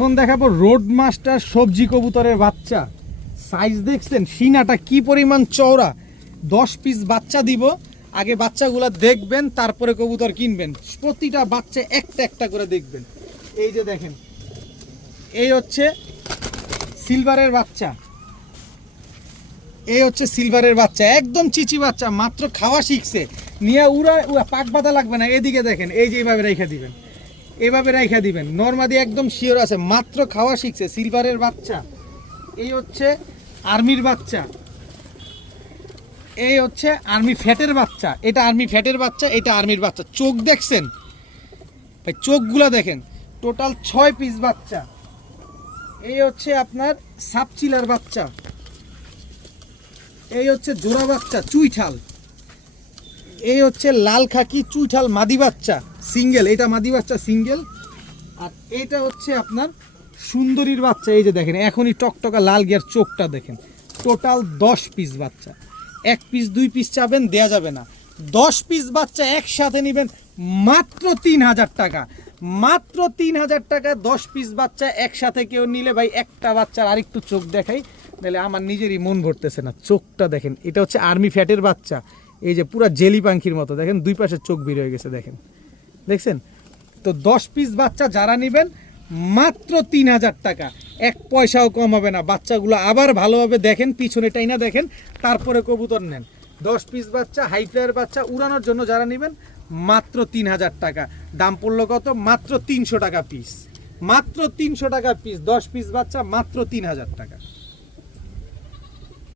এখন দেখাবো road master সবজি কবুতরের বাচ্চা। সাইজ দেখছেন, সিনাটা কি পরিমাণ চওড়া। 10 পিস বাচ্চা দিব, আগে বাচ্চাগুলো দেখবেন, তারপরে কবুতর কিনবেন। প্রতিটা বাচ্চা একটা একটা করে দেখবেন। এই যে দেখেন, এই হচ্ছে সিলভারের বাচ্চা, এই হচ্ছে সিলভারের বাচ্চা, একদম চিচি বাচ্চা, মাত্র খাওয়া শিখছে। নিয়ে উড়া পাক বাঁধা লাগবে না। এদিকে দেখেন, এই যে এইভাবে রেখে দিবেন, এইভাবে রেখে দিবেন, নরমাদি একদম শিওর আছে, মাত্র খাওয়া শিখছে, সিলভারের বাচ্চা। এই হচ্ছে আর্মির বাচ্চা, এই হচ্ছে আর্মি ফ্যাটের বাচ্চা, এটা আর্মি ফ্যাটের বাচ্চা, এটা আর্মির বাচ্চা। চোখ দেখছেন ভাই, চোখগুলো দেখেন। টোটাল 6 পিস বাচ্চা। এই হচ্ছে আপনার সাপচিলার বাচ্চা, এই হচ্ছে জোড়া বাচ্চা চুইঠাল, এই হচ্ছে লাল খাকি চুইঠাল মাদি বাচ্চা সিঙ্গেল, এটা মাদি বাচ্চা সিঙ্গেল। আর এটা হচ্ছে আপনার সুন্দরীর বাচ্চা। এই যে দেখেন, এখনই টকটকা লাল গিয়ার চোখটা দেখেন। টোটাল 10 পিস বাচ্চা। 1 পিস 2 পিস চাবেন, দেয়া যাবে না। 10 পিস বাচ্চা একসাথে নেবেন মাত্র 3000 টাকা, মাত্র 3000 টাকা। 10 পিস বাচ্চা একসাথে কেউ নিলে ভাই, একটা বাচ্চার আরেকটু চোখ দেখাই, তাহলে আমার নিজেরই মন ভরতেছে না। চোখটা দেখেন, এটা হচ্ছে আর্মি ফ্যাটের বাচ্চা। এই যে পুরা জেলি পাখির মতো দেখেন, দুই পাশে চোখ বের হয়ে গেছে দেখেন, দেখছেন তো। 10 পিস বাচ্চা যারা নেবেন মাত্র 3000 টাকা, 1 পয়সাও কম হবে না। বাচ্চাগুলো আবার ভালোভাবে দেখেন, পিছনে টাইনা দেখেন, তারপরে কবুতর নেন। 10 পিস বাচ্চা, হাই ফ্লায়ার বাচ্চা উড়ানোর জন্য যারা নেবেন মাত্র 3000 টাকা। দাম পড়লো কত? মাত্র 300 টাকা পিস, মাত্র 300 টাকা পিস। 10 পিস বাচ্চা মাত্র 3000 টাকা।